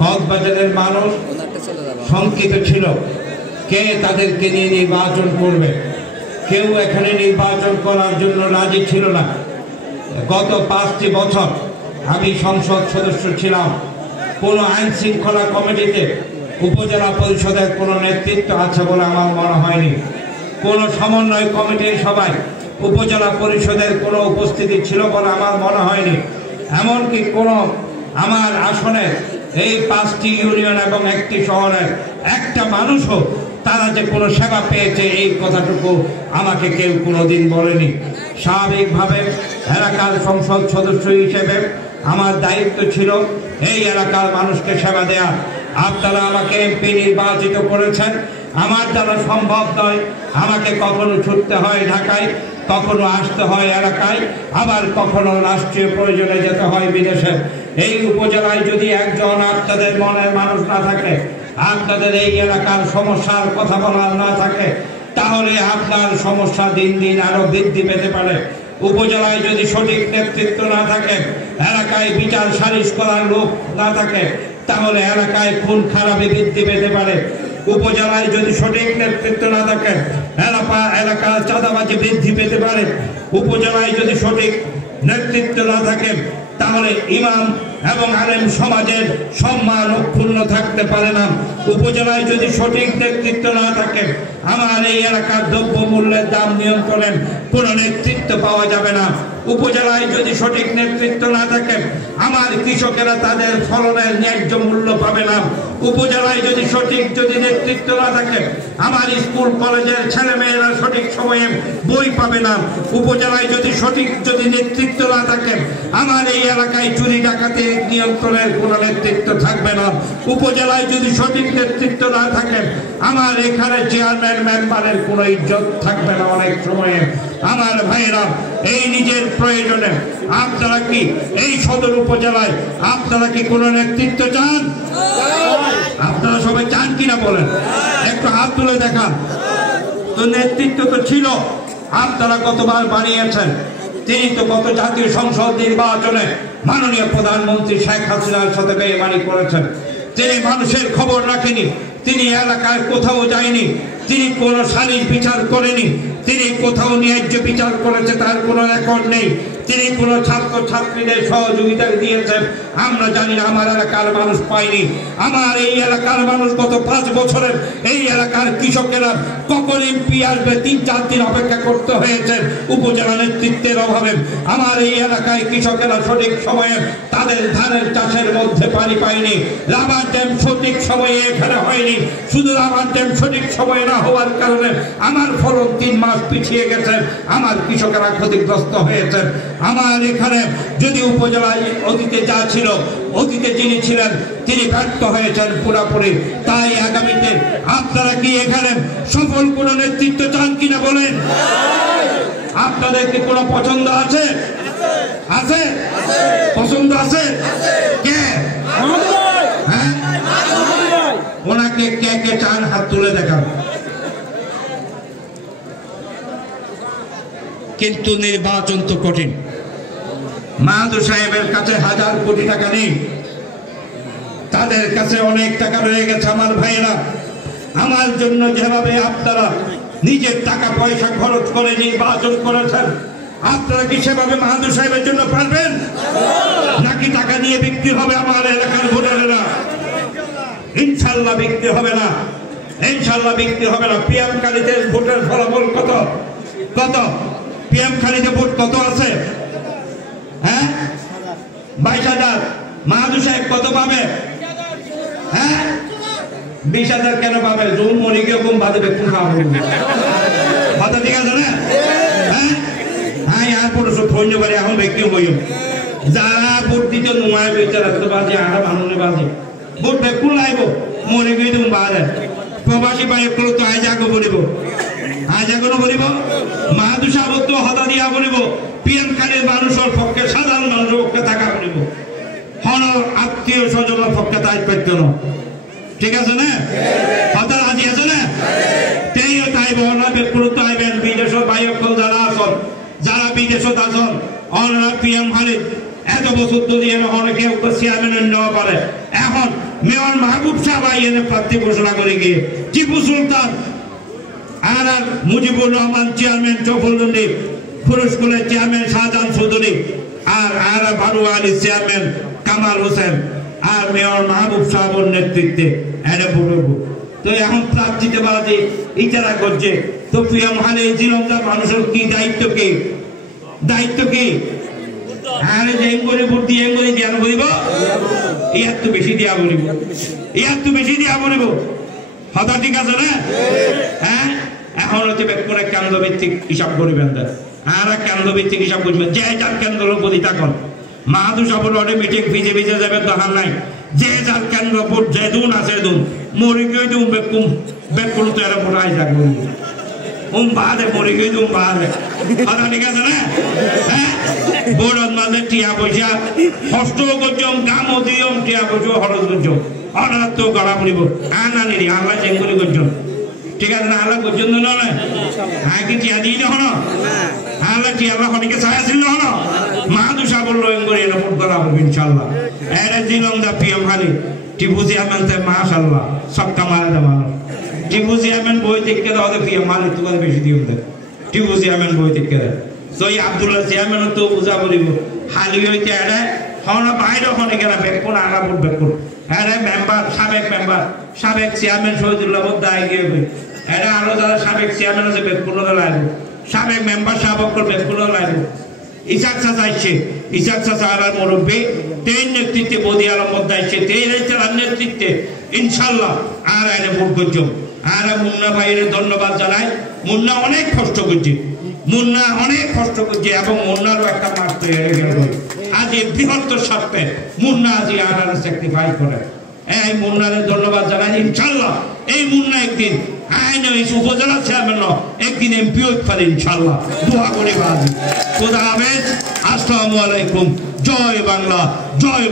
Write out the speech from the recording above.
কক্সবাজারের মানুষ শঙ্কিত ছিল কে তাদেরকে নিয়ে নির্বাচন করবে। কেউ এখানে নির্বাচন করার জন্য রাজি ছিল না। গত 5টি বছর আমি সংসদ সদস্য ছিলাম। কোনো আইন শৃঙ্খলা কমিটিতে উপজেলা পরিষদের কোনো নেতৃত্ব আছে বলে আমার মনে হয়নি। কোনো সমন্বয় কমিটির সভায় উপজেলা পরিষদের কোনো উপস্থিতি ছিল বলে আমার মনে হয়নি। এমনকি কোনো আমার আসনে এই 5টি ইউনিয়ন এবং একটি শহরের একটা মানুষও তারা যে কোনো সেবা পেয়েছে এই কথাটুকু আমাকে কেউ কোনোদিন বলেনি। স্বাভাবিকভাবে এলাকার সংসদ সদস্য হিসেবে আমার দায়িত্ব ছিল এই এলাকার মানুষকে সেবা দেয়া। আপনারা আমাকে এমপি নির্বাচিত করেছেন, আমার দ্বারা সম্ভব নয়। আমাকে কখনো ছুটতে হয় ঢাকায়, কখনো আসতে হয় এলাকায়, আবার কখনো রাষ্ট্রীয় প্রয়োজনে যেতে হয় বিদেশে। এই উপজেলায় যদি একজন আপনাদের মনের মানুষ না থাকে, আপনাদের এই এলাকার সমস্যার কথা বলার না থাকে, তাহলে আপনার সমস্যা দিন দিন আরো বৃদ্ধি পেতে পারে। উপজেলায় যদি সঠিক নেতৃত্ব না থাকে, এলাকায় বিচার সালিশ করার লোক না থাকে, তাহলে এলাকায় খুন খারাপি বৃদ্ধি পেতে পারে। উপজেলায় যদি সঠিক নেতৃত্ব না থাকে, এলাকার চাঁদাবাজি বৃদ্ধি পেতে পারে। উপজেলায় যদি সঠিক নেতৃত্ব না থাকে, তাহলে ইমাম এবং আলেম সমাজের সম্মান অক্ষুণ্ণ থাকতে পারে না। উপজেলায় যদি সঠিক নেতৃত্ব না থাকে, আমার এই এলাকার দ্রব্য মূল্যের দাম নিয়ন্ত্রণের কোনো নেতৃত্ব পাওয়া যাবে না। উপজেলায় যদি সঠিক নেতৃত্ব না থাকে, আমার কৃষকেরা তাদের ফলনের ন্যায্য মূল্য পাবে না। উপজেলায় যদি সঠিক নেতৃত্ব না থাকে, আমার স্কুল কলেজের ছেলেমেয়েরা সঠিক সময়ে বই পাবে না। উপজেলায় যদি সঠিক নেতৃত্ব না থাকে, আমার এই এলাকায় চুরি ডাকাতি নিয়ন্ত্রণের কোনো নেতৃত্ব থাকবে না। উপজেলায় যদি সঠিক নেতৃত্ব না থাকে, আমার এখানে চেয়ারম্যান মেম্বারের কোনো ইজ্জত থাকবে না। অনেক সময়ে আমার ভাইয়েরা, এই নিজের প্রয়োজনে আপনারা কি এই সদর উপজেলায় আপনারা কি কোনো নেতৃত্ব চান? আপনারা সবাই চান কিনা বলেন, একটু হাত তুলে দেখান। তো নেতৃত্ব তো ছিল, আপনারা কতবার বানিয়েছেন। তিনি তো গত জাতীয় সংসদ নির্বাচনে মাননীয় প্রধানমন্ত্রী শেখ হাসিনার সাথে বেইমানি করেছেন। তিনি মানুষের খবর রাখেনি, তিনি এলাকায় কোথাও যায়নি, তিনি কোনো সালিশ বিচার করেনি, তিনি কোথাও ন্যায্য বিচার করেছে তার কোনো রেকর্ড নেই। তিনি কোনো ছাত্র ছাত্রীদের সহযোগিতা দিয়েছেন আমরা জানি না, আমার এলাকার মানুষ পায়নি। আমার এই এলাকার মানুষ গত 5 বছরের এই এলাকার কৃষকেরা কখন এমপি আসবে 3-4 দিন অপেক্ষা করতে হয়েছে উপজেলা নেতৃত্বের অভাবে। আমার এই এলাকায় কৃষকেরা সঠিক সময়ে তাদের ধানের চাষের মধ্যে পানি পায়নি। রাবার ড্যাম সঠিক সময়ে এখানে হয়নি। শুধু রাবার ড্যাম সঠিক সময়ে না হওয়ার কারণে আমার ফলন 3 মাস পিছিয়ে গেছে, আমার কৃষকেরা ক্ষতিগ্রস্ত হয়েছে। আমার এখানে যদি উপজেলায় অতীতে যা ছিল, অতীতে যিনি ছিলেন তিনি ব্যর্থ হয়েছেন পুরোপুরি। তাই আগামীতে আপনারা কি এখানে সফল কোনো নেতৃত্ব চান কিনা বলেন? আপনাদের কি কোনো পছন্দ আছে? আছে? পছন্দ আছে? কে? হ্যাঁ, ওনাকে কে কে চান হাত তুলে দেখান। কিন্তু নির্বাচন তো কঠিন। মাহাদুর সাহেবের কাছে 1000 কোটি টাকা নেই, তাদের কাছে অনেক টাকা রয়ে গেছে। আমার ভাইয়েরা, আমার জন্য যেভাবে আপনারা নিজের টাকা পয়সা খরচ করে নির্বাচন করেছেন, আপনারা কি সেভাবে মাহাদুর সাহেবের জন্য পারবেন? নাকি টাকা নিয়ে বিক্রি হবে আমার এলাকার ভোটারেরা? ইনশাল্লাহ বিক্রি হবে না, ইনশাল্লাহ বিক্রি হবে না। পিএম খালিতে ভোটের ফলাফল কত? পিএম খালিতে ভোট কত আছে? হ্যাঁ, 22,000। মাহাদুর সাহেব কত পাবে? হ্যাঁ, 20,000 কেন পাবে? জুন মরি কেউ কম বাদে কোন খাওয়া কথা ঠিক আছে না? হ্যাঁ হ্যাঁ, আর পড়ছো ফোন বাড়ি এখন ব্যক্তি হইম যারা ভোট দিতে নোয়ায় বেচার রাখতে বাজে আটা মানুষে বাজে ভোট কোন লাইব মনে গিয়ে তুমি বাজে প্রবাসী বাইকগুলো তো আজ আগে বলিব, আজ এখনো বলিব। মাহাদুর সাহেব তো হতা দিয়া বলিব। পিএম খালির মানুষের পক্ষে, সাধারণ মানুষের পক্ষে থাকা বলিব। হন আত্মীয় স্বজনের পক্ষে তাই করতে না, ঠিক আছে না? হতা রাজি আছে না? তেইও তাইব না, ব্যক্তিগুলো তো আইবেন। বিদেশের বাইক যারা আসন, যারা বিদেশত আসন, অনারা পিএম খালিদ এত বছর ধরে অনেকে চেয়ারম্যান নেওয়া পারে এখন মেয়র মাহবুব সাহেব এনে প্রার্থী ঘোষণা করে গিয়ে টিপু সুলতান আর মুজিবুর রহমান চেয়ারম্যান চফলদন্ডি ফুরুস্কুলের চেয়ারম্যান শাহজাহান চৌধুরী আর বারুয়া আলী চেয়ারম্যান কামাল হোসেন আর মেয়র মাহবুব সাহেবের নেতৃত্বে এনে বলবো তো এখন প্রার্থীতে বাদে ইতারা করছে তো প্রিয় মহালে জীবনদার মানুষের কি দায়িত্ব কি আরে যে করে ভোট দিয়ে করে জ্ঞান করিব ইয়ার তো বেশি দিয়া বলিব হতা ঠিক আছে না হ্যাঁ এখন হচ্ছে বেকুনে কেন্দ্র ভিত্তিক হিসাব করিবেন আর কেন্দ্র ভিত্তিক হিসাব করবেন যে যার কেন্দ্র প্রতি থাকুন মাহাদু সবর অডে মিটিং ভিজে যাবে দরকার নাই যে যার কেন্দ্র ভোট যে দুন আছে দুন মরি গিয়ে দুন বেকুন তো এরা ভোট আই থাকবো বাদে মরি গিয়ে দুন বাদে কথা ঠিক আছে না হ্যাঁ বোর্ডত মাঝে টিয়া পয়সা কষ্ট করছম কামও দিয়ম টিয়া পয়সা খরচ করছম অনার তো গলা পড়িব আনি আল্লাহ চেঙ্গুলি করছম ঠিক আছে না আল্লাহ করছেন না নয় হ্যাঁ কি টিয়া দিই না আল্লাহ টিয়া আল্লাহ অনেকে চাইছিল না মাহাদু সাবর লয়ন করে এরপর করা হবে ইনশাল্লাহ এরা দিলাম দা পিএম হালি টিপু চেয়ারম্যান মাশাল্লাহ সবকা মারা দা মানুষ টিপু চেয়ারম্যান বই থেকে দাও পিএম হালি তোমার বেশি দিও দে টিপু চেয়ারম্যান বই থেকে দেয় তো এই আব্দুল্লাহ চেয়ারম্যান তো বুঝা বলিব হালি হইতে এরা হনা বাইরে হনে গেল বেকুন আনা ভোট বেকুন এরা সাবেক চেয়ারম্যান শহীদুল্লাহ দায় গিয়ে এরা আরো যারা সাবেক চেয়ারম্যান আছে বেকুন লাগবে সাবেক মেম্বার সাবেক বেকুন লাগবে ইসাক চাচা আর মুরব্বী তেই নেতৃত্বে বদি আলম আসছে তেই চালার নেতৃত্বে ইনশাল্লাহ আর এনে ভোট করছো আর মুন্না ভাইয়ের ধন্যবাদ জানাই মুন্না অনেক কষ্ট করছে এবং মুন্নারও একটা মাস তৈরি গেল আজ এই বৃহত্তর স্বার্থে মুন্না আজ আর স্যাক্রিফাইস করে এই মুন্নারে ধন্যবাদ জানাই ইনশাল্লাহ এই মুন্না একদিন উপজেলা চেয়ারম্যান একদিন এমপি হতে পারে ইনশাল্লাহ দোয়া করে খোদা হাফেজ আসসালামু আলাইকুম জয় বাংলা জয়